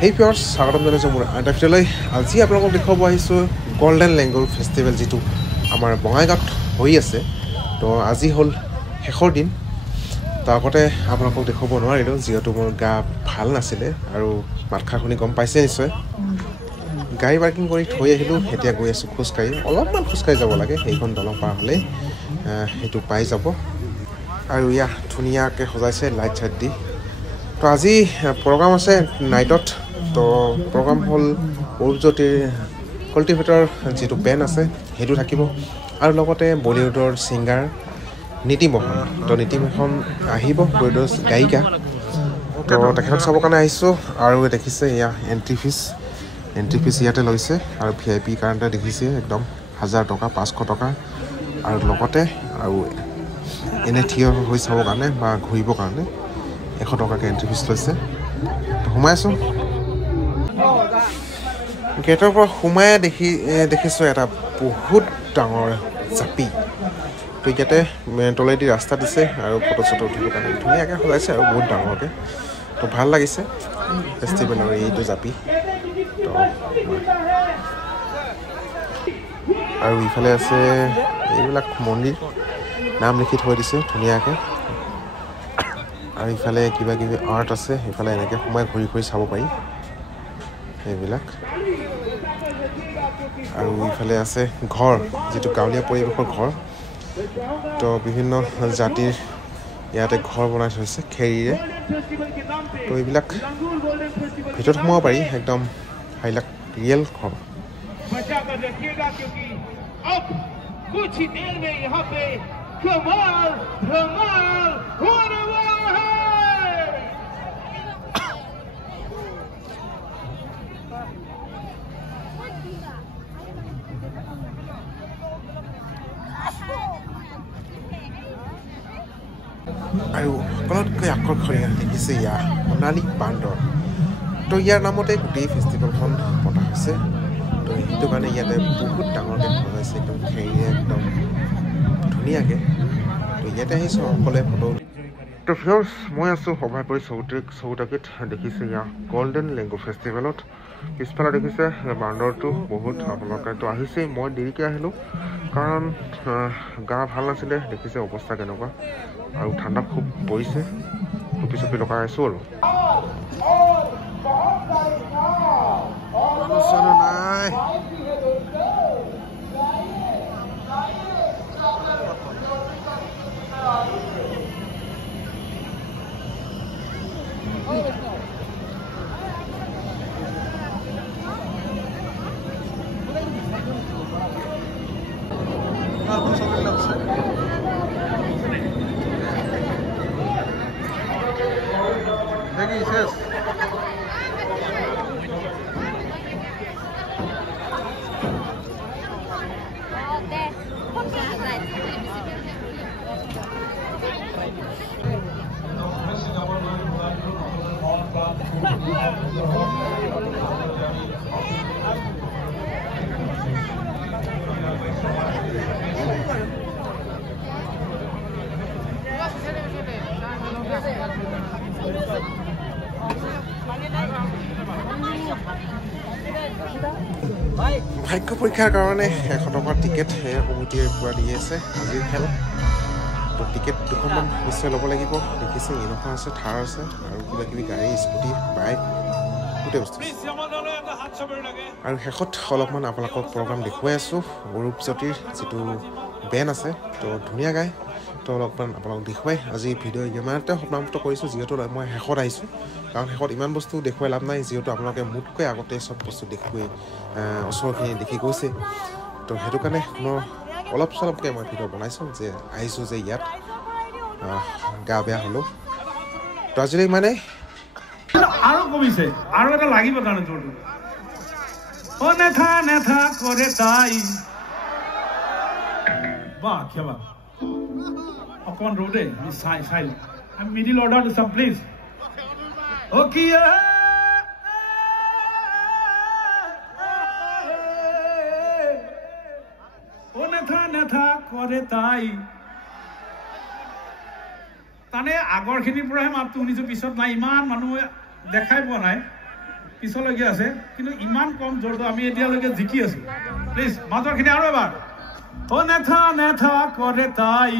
Hey viewers, স্বাগতম জনাইছোঁ মোৰ আন এটা ভিডিঅ'লৈ। আজি আপোনালোকক দেখুৱাব আহিছোঁ গোল্ডেন লেংগুৰ ফেষ্টিভেল যিটো আমাৰ বঙাইগাঁৱত হৈ আছে। তো আজি হ'ল শেষৰ দিন। তো আগতে আপোনালোকক দেখুৱাব নোৱাৰিলোঁ যিহেতু মোৰ গা ভাল নাছিলে আৰু মাতষাৰ শুনি গম পাইছে নিশ্চয়। গাড়ী পাৰ্কিং কৰি থৈ আহিলোঁ, এতিয়া গৈ আছোঁ খোজকাঢ়ি। অলপমান খোজকাঢ়ি যাব লাগে, সেইখন দলং পাৰ হ'লেই সেইটো পাই যাব। আৰু ইয়াত ধুনীয়াকৈ সজাইছে লাইট চাইট দি। তো আজি প্ৰগ্ৰাম আছে নাইটত। তো প্ৰগ্ৰাম হ'ল অৰূপজ্যোতিৰ কাল্টিভেটৰ যিটো বেণ্ড আছে সেইটো থাকিব আৰু লগতে বলিউডৰ ছিংগাৰ নীতিমোহন। তো নীতিমোহন আহিব, বলিউডৰ গায়িকা। তো তেখেতক চাবৰ কাৰণে আহিছোঁ। আৰু দেখিছে এয়া এণ্ট্ৰি ফিজ ইয়াতে লৈছে আৰু VIP কাৰণে দেখিছে একদম 1000 টকা 500 টকা আৰু লগতে আৰু এনে থিয় হৈ চাবৰ কাৰণে বা ঘূৰিবৰ কাৰণে 100 টকাকৈ এণ্ট্ৰি ফিজ লৈছে। সোমাই আছোঁ। গেটৰ পৰা সোমাই দেখিছোঁ এটা বহুত ডাঙৰ জাপি। তো ইয়াতে তলেদি ৰাস্তা দিছে আৰু ফটো চটো উঠিবৰ কাৰণে ধুনীয়াকৈ সজাইছে আৰু বহুত ডাঙৰকৈ। তো ভাল লাগিছে ফেষ্টিভেলৰ এইটো জাপি। তো আৰু ইফালে আছে এইবিলাক মন্দিৰ, নাম লিখি থৈ দিছে ধুনীয়াকৈ। আৰু ইফালে কিবা কিবি আৰ্ট আছে, সেইফালে এনেকৈ সোমাই ঘূৰি ঘূৰি চাব পাৰি সেইবিলাক। আৰু ইফালে আছে ঘৰ, যিটো গাঁৱলীয়া পৰিৱেশৰ ঘৰ। তো বিভিন্ন জাতিৰ ইয়াতে ঘৰ বনাই থৈছে খেৰীৰে। তো এইবিলাক ভিতৰত সোমাব পাৰি, একদম সেইবিলাক ৰিয়েল ঘৰ। আৰু সকলোতকৈ আকৰ্ষণীয় দেখিছে ইয়াৰ সোণালী বান্দৰ। তো ইয়াৰ নামতে গোটেই ফেষ্টিভেলখন পতা হৈছে। তো সেইটো কাৰণে ইয়াতে বহুত ডাঙৰকৈ সজাইছে একদম খেৰীৰে, একদম ধুনীয়াকৈ। তো ইয়াতে আহিছোঁ সকলোৱে ফটো। তো ভিউৱাৰ্ছ, মই আছোঁ সভাপুৰী চৌতাকিত। দেখিছে ইয়াৰ গোল্ডেন লেংগু ফেষ্টিভেলত। পিছফালে দেখিছে বান্দৰটো বহুত আপোনালোকে তো আহিছেই। মই দেৰিকৈ আহিলোঁ কাৰণ গা ভাল নাছিলে। দেখিছে অৱস্থা কেনেকুৱা আৰু ঠাণ্ডা খুব পৰিছে। টুপি চুপি লগাই আছোঁ আৰু নাই। ভাগ্য পৰীক্ষাৰ কাৰণে 100 টকাৰ টিকেট কমিটিৰ পৰা দি আছে আজিৰ খেল। তো টিকেট দুখনমান নিশ্চয় ল'ব লাগিব। দেখিছে ইন'ভা আছে, থাৰ আছে আৰু কিবা কিবি গাড়ী, স্কুটি, বাইক, গোটেই বস্তু। আৰু শেষত অলপমান আপোনালোকক প্ৰগ্ৰাম দেখুৱাই আছোঁ। অৰূপজ্যোতিৰ যিটো বেণ্ড আছে, তো ধুনীয়া গায়। তো অলপমান আপোনালোক দেখুৱাই আজি ভিডিঅ' ইমানতে সমাপ্ত কৰিছোঁ, যিহেতু মই শেষত আহিছোঁ। কাৰণ শেষত ইমান বস্তু দেখুৱাই লাভ নাই, যিহেতু আপোনালোকে মোতকৈ আগতে চব বস্তু দেখুৱাই ওচৰখিনি দেখি গৈছে। তো সেইটো কাৰণে অলপ চলপকৈ মই ভিডিঅ' বনাইছোঁ যে আহিছোঁ যে ইয়াত গা বেয়া হ'লোঁ। তো আজিলৈ মানে আৰু কমিছে আৰু এটা লাগিব কাৰণে তোৰটো নেথা কৰে তাই বাহ খেবা অকণ ৰ দেই চাই মিডিল অৰ্ডাৰ টু চাম প্লিজ অ'কে নেথা কৰে তাই তানে আগৰখিনিৰ পৰাহে মাতটো শুনিছোঁ, পিছত নাই ইমান মানুহে দেখাই পোৱা নাই। পিছলৈকে আছে কিন্তু ইমান কম জোৰটো আমি এতিয়ালৈকে জিকি আছো প্লিজ মাজৰখিনি আৰু এবাৰ অ নেথা নেথা কৰে তাই